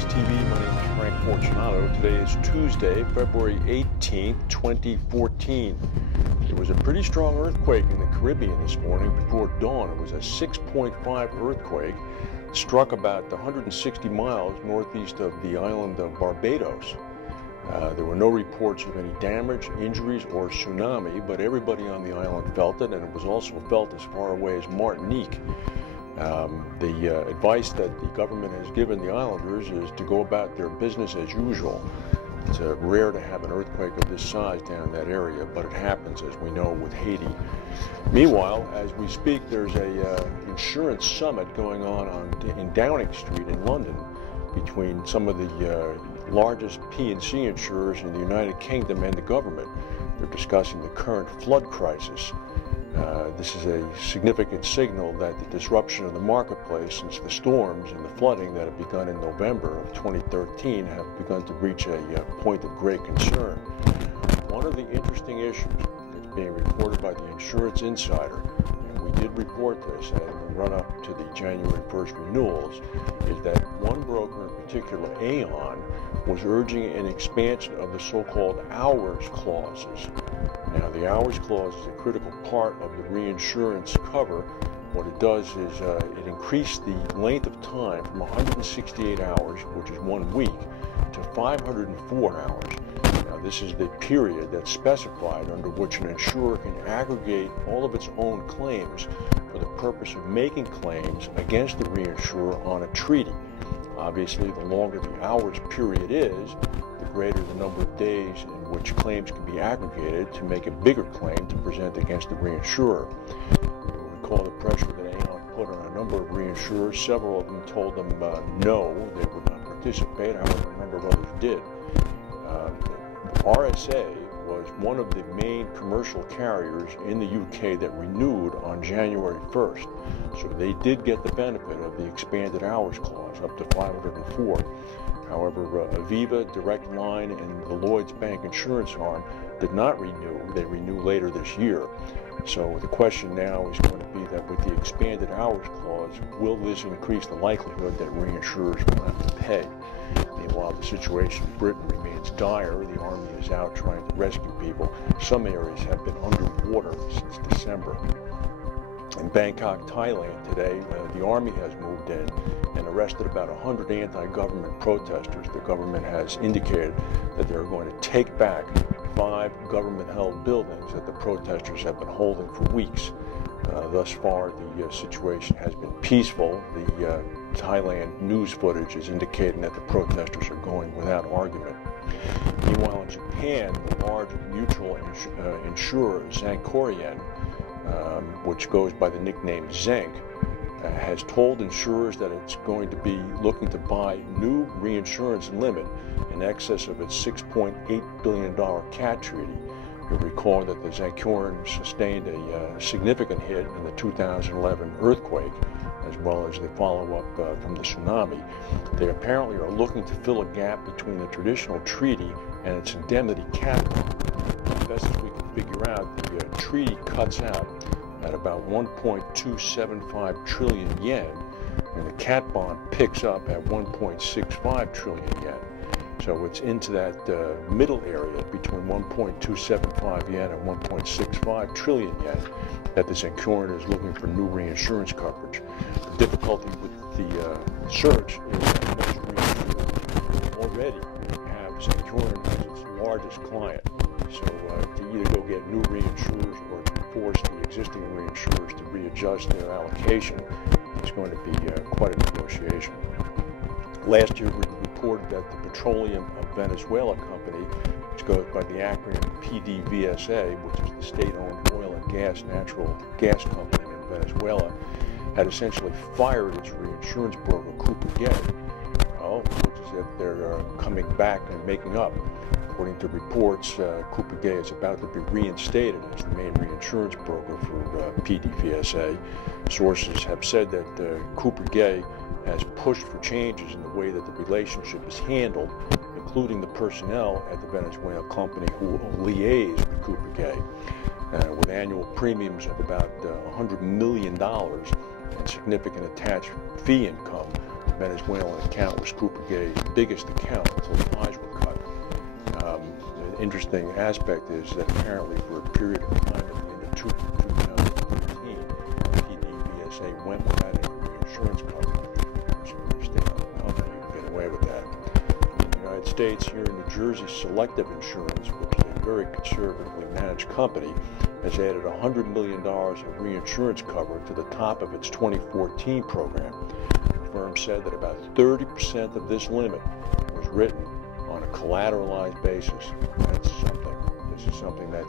Newsmakers TV. My name is Frank Fortunato. Today is Tuesday, February 18th, 2014. There was a pretty strong earthquake in the Caribbean this morning before dawn. It was a 6.5 earthquake. It struck about 160 miles northeast of the island of Barbados. There were no reports of any damage, injuries, or tsunami, but everybody on the island felt it, and it was also felt as far away as Martinique. The advice that the government has given the islanders is to go about their business as usual. It's rare to have an earthquake of this size down in that area, but it happens, as we know, with Haiti. Meanwhile, as we speak, there's a insurance summit going on in Downing Street in London between some of the largest P&C insurers in the United Kingdom and the government. They're discussing the current flood crisis. This is a significant signal that the disruption of the marketplace since the storms and the flooding that have begun in November of 2013 have begun to reach a point of great concern. One of the interesting issues that's being reported by the Insurance Insider, and we did report this in the run-up to the January 1st renewals, is that one broker in particular, Aon, was urging an expansion of the so-called hours clauses. Now, the hours clause is a critical part of the reinsurance cover. What it does is it increased the length of time from 168 hours, which is 1 week, to 504 hours. Now, this is the period that's specified under which an insurer can aggregate all of its own claims for the purpose of making claims against the reinsurer on a treaty. Obviously, the longer the hours period is, the greater the number of days in which claims can be aggregated to make a bigger claim to present against the reinsurer. You recall the pressure that Aon put on a number of reinsurers. Several of them told them no, they would not participate. However, a number of others did. RSA was one of the main commercial carriers in the UK that renewed on January 1st. So they did get the benefit of the expanded hours clause up to 504. However, Aviva, Direct Line, and the Lloyds Bank insurance arm did not renew. They renew later this year. So the question now is going to be that with the expanded hours clause, will this increase the likelihood that reinsurers will have to pay? Meanwhile, the situation in Britain remains dire. The army is out trying to rescue people. Some areas have been underwater since December. In Bangkok, Thailand today, the army has moved in and arrested about 100 anti-government protesters. The government has indicated that they're going to take back 5 government-held buildings that the protesters have been holding for weeks. Thus far, the situation has been peaceful. The Thailand news footage is indicating that the protesters are going without argument. Meanwhile, in Japan, the large mutual insurer Zenkyoren, which goes by the nickname Zenk, has told insurers that it's going to be looking to buy new reinsurance limit in excess of its $6.8 billion CAT treaty. You'll recall that the Zenkyoren sustained a significant hit in the 2011 earthquake, as well as the follow-up from the tsunami. They apparently are looking to fill a gap between the traditional treaty and its indemnity CAT bond. As best as we can figure out, the treaty cuts out at about 1.275 trillion yen, and the CAT bond picks up at 1.65 trillion yen. So it's into that middle area between 1.275 yen and 1.65 trillion yen that the Zenkyoren is looking for new reinsurance coverage. The difficulty with the search is that most reinsurers already have Zenkyoren as its largest client. So to either go get new reinsurers or to force the existing reinsurers to readjust their allocation is going to be quite a negotiation. Last year, we reported that the Petroleum of Venezuela company, which goes by the acronym PDVSA, which is the state-owned oil and natural gas company in Venezuela, had essentially fired its reinsurance broker, Cooper Gay, which is that they're coming back and making up. According to reports, Cooper Gay is about to be reinstated as the main reinsurance broker for PDVSA. Sources have said that Cooper Gay has pushed for changes in the way that the relationship is handled, including the personnel at the Venezuelan company who liaise with Cooper Gay. With annual premiums of about $100 million and significant attached fee income, Venezuelan account was Coopergate's biggest account until ties were cut. The interesting aspect is that apparently for a period of time at the end of 2013, PDVSA went without any reinsurance coverage. So they stayed on the company and get away with that. In the United States, here in New Jersey, Selective Insurance, which is a very conservatively managed company, has added $100 million of reinsurance cover to the top of its 2014 program. The firm said that about 30% of this limit was written on a collateralized basis. That's something. This is something that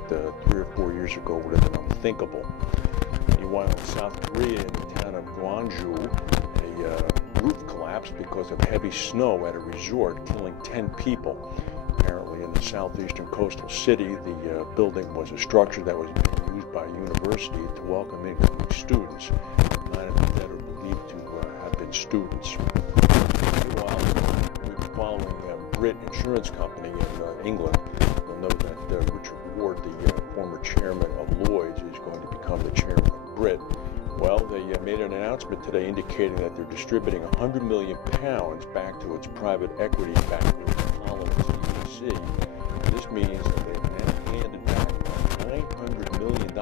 3 or 4 years ago would have been unthinkable. Meanwhile, in South Korea, in the town of Gwangju, a roof collapsed because of heavy snow at a resort, killing 10 people. Apparently, in the southeastern coastal city, the building was a structure that was being used by a university to welcome incoming students. 9 of the dead are believed to have been students. Meanwhile, we've been following Brit Insurance Company in England. You'll know that Richard Ward, the former chairman of Lloyd's, is going to become the chairman of Brit. Well, they made an announcement today indicating that they're distributing £100 million back to its private equity backers, This means that they've now handed back $900 million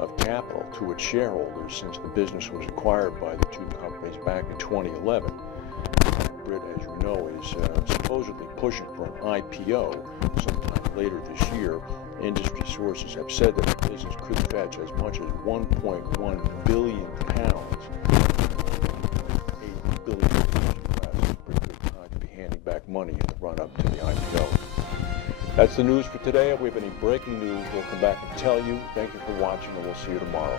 of capital to its shareholders since the business was acquired by the two companies back in 2011. Brit, as you know, is supposedly pushing for an IPO sometime later this year. Industry sources have said that the business could fetch as much as £1.1 billion. $8 billion US. It's a pretty good time to be handing back money in the run-up to the IPO. That's the news for today. If we have any breaking news, we'll come back and tell you. Thank you for watching, and we'll see you tomorrow.